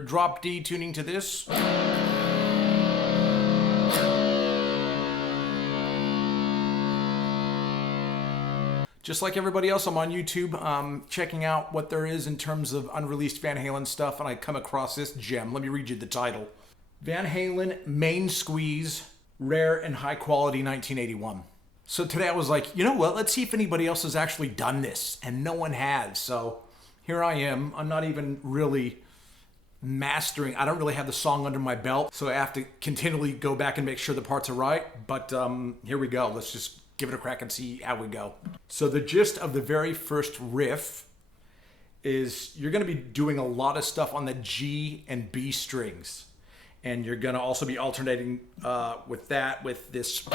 drop D tuning to this. Just like everybody else, I'm on YouTube checking out what there is in terms of unreleased Van Halen stuff, and I come across this gem. Let me read you the title. Van Halen Main Squeeze, Rare and High Quality 1981. So today I was like, you know what, let's see if anybody else has actually done this, and no one has. So here I am. I'm not even really mastering. I don't really have the song under my belt, so I have to continually go back and make sure the parts are right. But here we go. Let's just give it a crack and see how we go. So the gist of the very first riff is you're going to be doing a lot of stuff on the G and B strings. And you're going to also be alternating with this.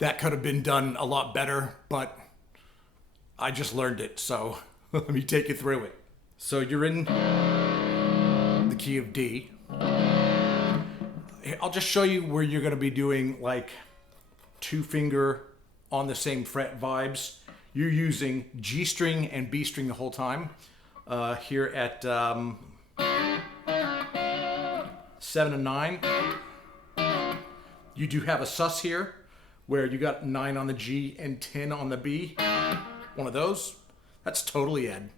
That could have been done a lot better, but I just learned it, so let me take you through it. So you're in the key of D. I'll just show you where you're going to be doing like 2-finger on the same fret vibes. You're using G string and B string the whole time. Here at 7 and 9. You do have a sus here, where you got 9 on the G and 10 on the B. One of those. That's totally Ed.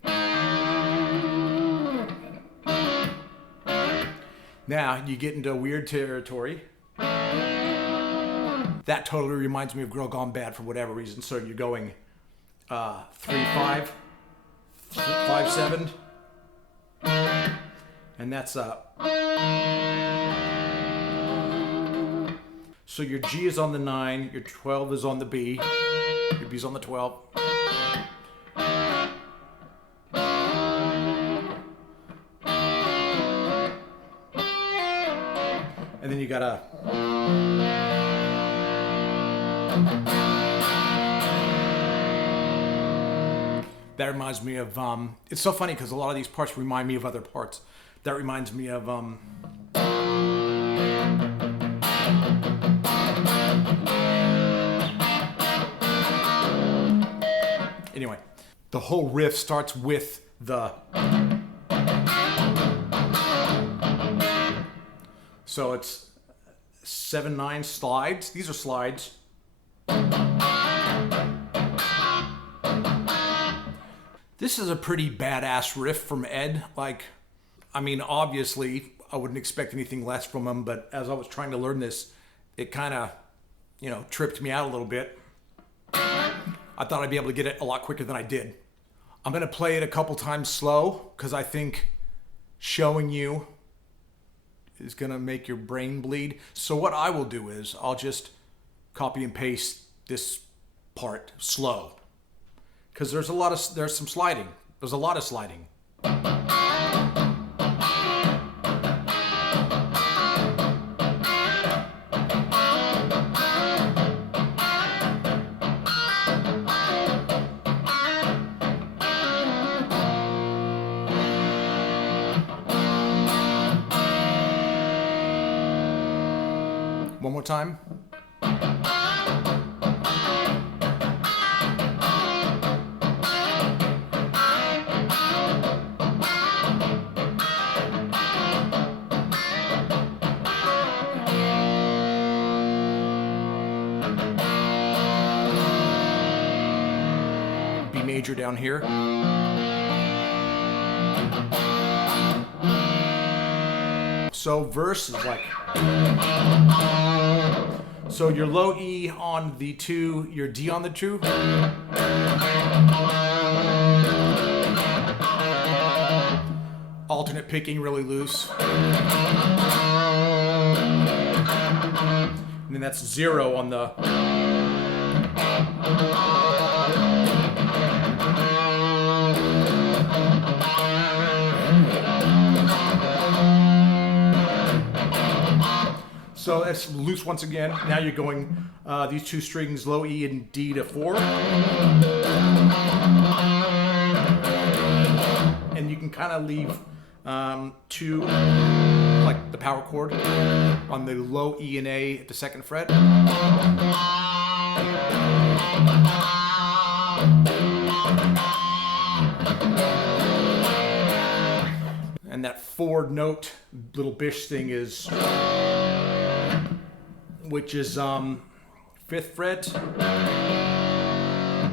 Now you get into weird territory. That totally reminds me of Girl Gone Bad for whatever reason. So you're going 3-5, 5-7, and that's so your G is on the 9, your 12 is on the B, your B's on the 12. And then you gotta... That reminds me of, it's so funny because a lot of these parts remind me of other parts. That reminds me of, anyway, the whole riff starts with the... So it's 7-9 slides. These are slides. This is a pretty badass riff from Ed. Like, I mean, obviously, I wouldn't expect anything less from him, but as I was trying to learn this, it kind of, tripped me out a little bit. I thought I'd be able to get it a lot quicker than I did. I'm going to play it a couple times slow, because I think showing you is going to make your brain bleed. So what I will do is I'll just copy and paste this part slow. Because there's some sliding. There's a lot of sliding. One more time. B major down here. So verse is like... So your low E on the 2, your D on the 2. Alternate picking really loose. And then that's 0 on the... So that's loose once again. Now you're going these two strings, low E and D to 4. And you can kind of leave two, like the power chord on the low E and A at the 2nd fret. And that 4-note little bish thing is, which is 5th fret,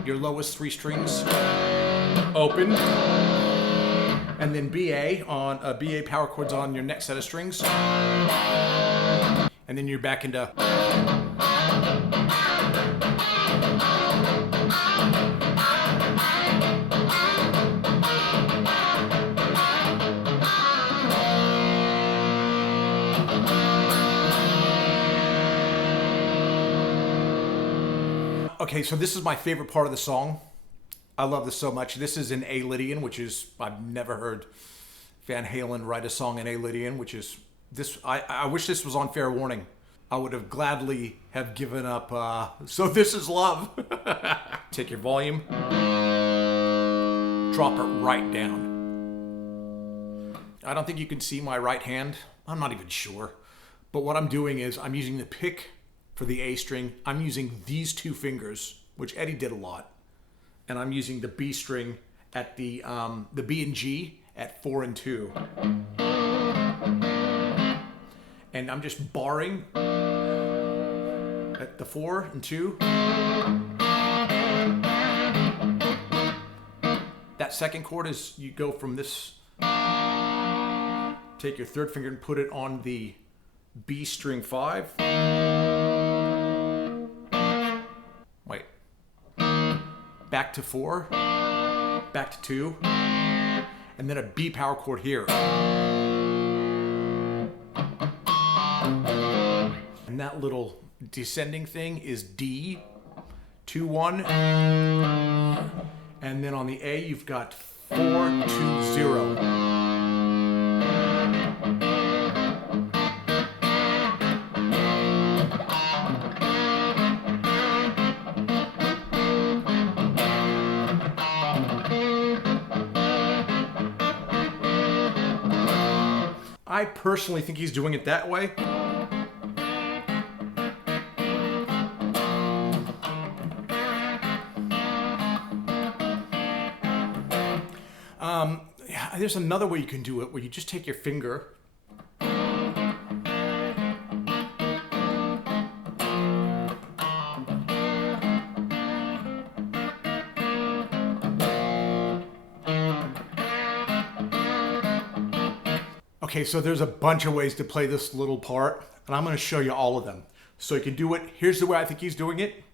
your lowest 3 strings, open, and then BA on BA power chords on your next set of strings, and then you're back into. Okay, so this is my favorite part of the song. I love this so much. This is in A Lydian, which is, I've never heard Van Halen write a song in A Lydian, which is this. I wish this was on Fair Warning. I would have gladly have given up. So this is love. Take your volume, drop it right down. I don't think you can see my right hand. I'm not even sure. But what I'm doing is I'm using the pick for the A string. I'm using these 2 fingers, which Eddie did a lot. And I'm using the B string at the B and G at 4 and 2. And I'm just barring at the 4 and 2. That 2nd chord is, you go from this, take your 3rd finger and put it on the B string 5. Wait. Back to 4. Back to 2. And then a B power chord here. And that little descending thing is D, 2, 1. And then on the A, you've got 4, 2, 0. I personally think he's doing it that way. There's another way you can do it, where you just take your finger Okay, so there's a bunch of ways to play this little part, and I'm going to show you all of them. So you can do it. Here's the way I think he's doing it.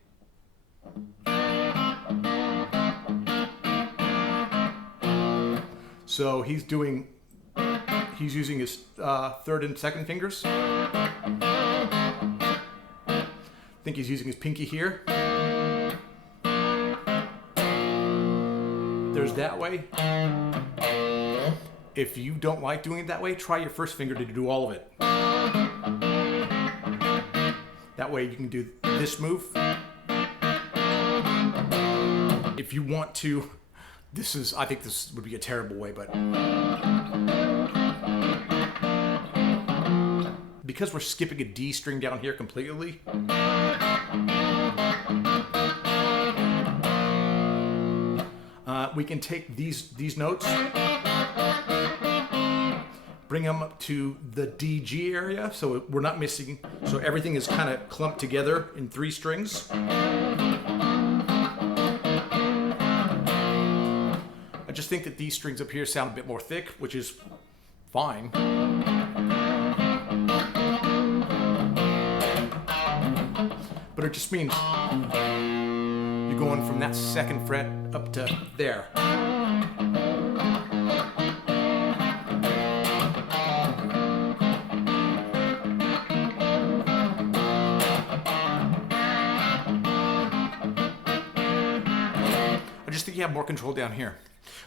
So he's using his 3rd and 2nd fingers. I think he's using his pinky here. There's that way. If you don't like doing it that way, try your 1st finger to do all of it. That way you can do this move. If you want to, I think this would be a terrible way, but because we're skipping a D string down here completely, we can take these notes, bring them up to the D, G area, so we're not missing, so everything is kind of clumped together in 3 strings. I just think that these strings up here sound a bit more thick, which is fine. But it just means you're going from that 2nd fret up to there. I just think you have more control down here.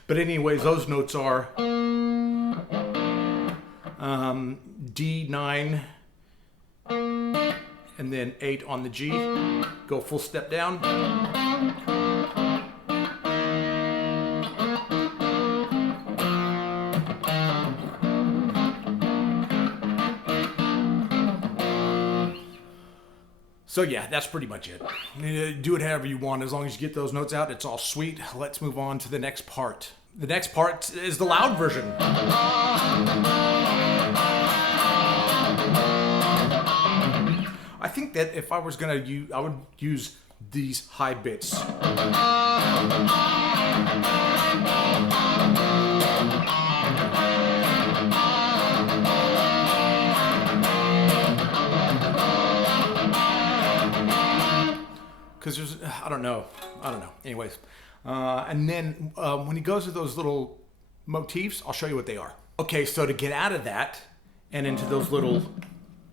But anyways, those notes are D9, and then 8 on the G. Go full step down. So yeah, that's pretty much it. Do it however you want, as long as you get those notes out, it's all sweet. Let's move on to the next part. The next part is the loud version. I think that if I was gonna use, I would use these high bits. Because there's, I don't know. Anyways, and then when he goes to those little motifs, I'll show you what they are. Okay, so to get out of that and into those little,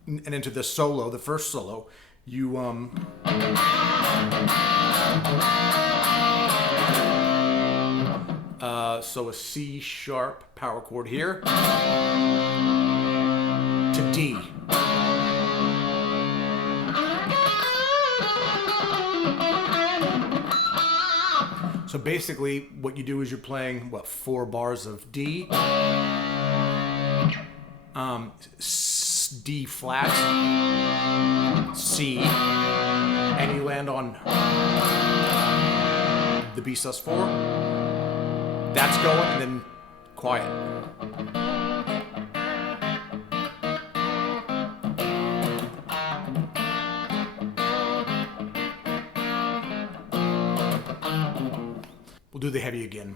and into the solo, the first solo, you so a C sharp power chord here to D. So basically what you do is you're playing, 4 bars of D, D flat, C, and you land on the B sus4. That's going, and then quiet. We'll do the heavy again.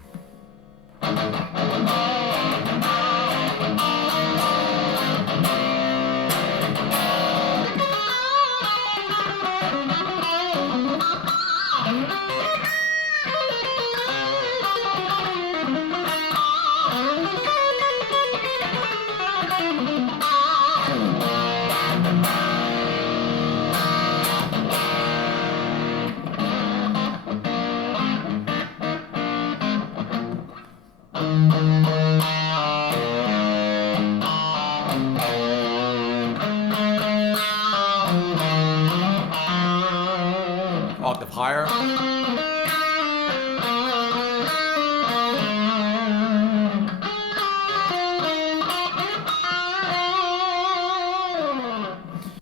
Octave higher.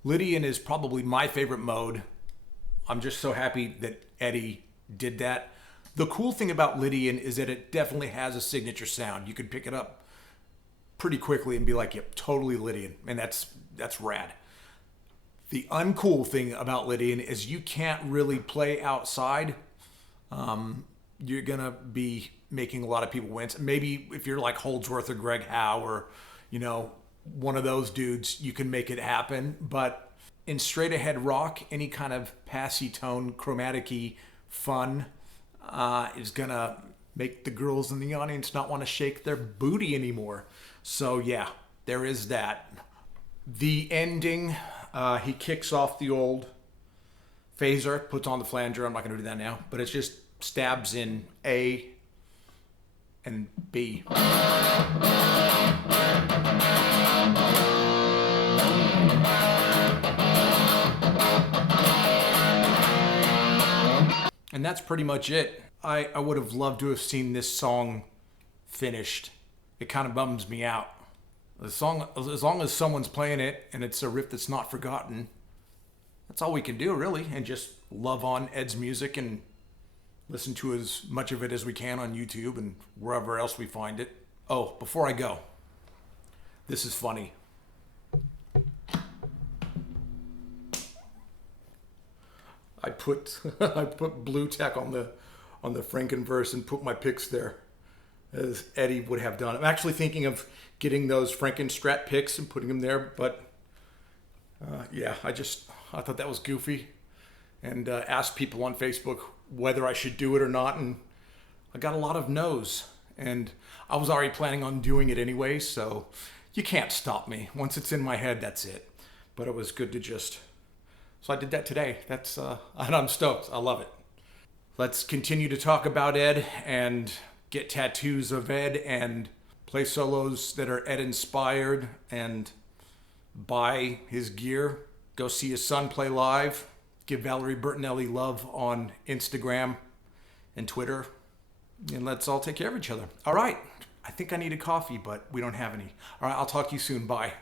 Lydian is probably my favorite mode. I'm just so happy that Eddie did that. The cool thing about Lydian is that it definitely has a signature sound. You could pick it up pretty quickly and be like, yep, totally Lydian. And that's rad. The uncool thing about Lydian is you can't really play outside. You're going to be making a lot of people wince. Maybe if you're like Holdsworth or Greg Howe or, one of those dudes, you can make it happen. But in straight ahead rock, any kind of passy tone, chromatic-y fun is going to make the girls in the audience not want to shake their booty anymore. So yeah, there is that. The ending, he kicks off the old phaser, puts on the flanger. I'm not going to do that now, but it's just stabs in A and B. And that's pretty much it. I would have loved to have seen this song finished. It kind of bums me out. As long as someone's playing it and it's a riff that's not forgotten, that's all we can do, really. And just love on Ed's music and listen to as much of it as we can on YouTube and wherever else we find it. Oh, before I go, this is funny. I put blue tack on the Frankenverse and put my picks there, as Eddie would have done. I'm actually thinking of getting those Frankenstrat picks and putting them there, but yeah, I thought that was goofy, and asked people on Facebook whether I should do it or not, and I got a lot of no's, and I was already planning on doing it anyway, so you can't stop me. Once it's in my head, that's it. But it was good to just... So I did that today. That's and I'm stoked. I love it. Let's continue to talk about Ed and get tattoos of Ed and play solos that are Ed inspired and buy his gear Go see his son play live. Give Valerie Bertinelli love on Instagram and Twitter. And let's all take care of each other. All right. I think I need a coffee, but we don't have any. All right. I'll talk to you soon. Bye.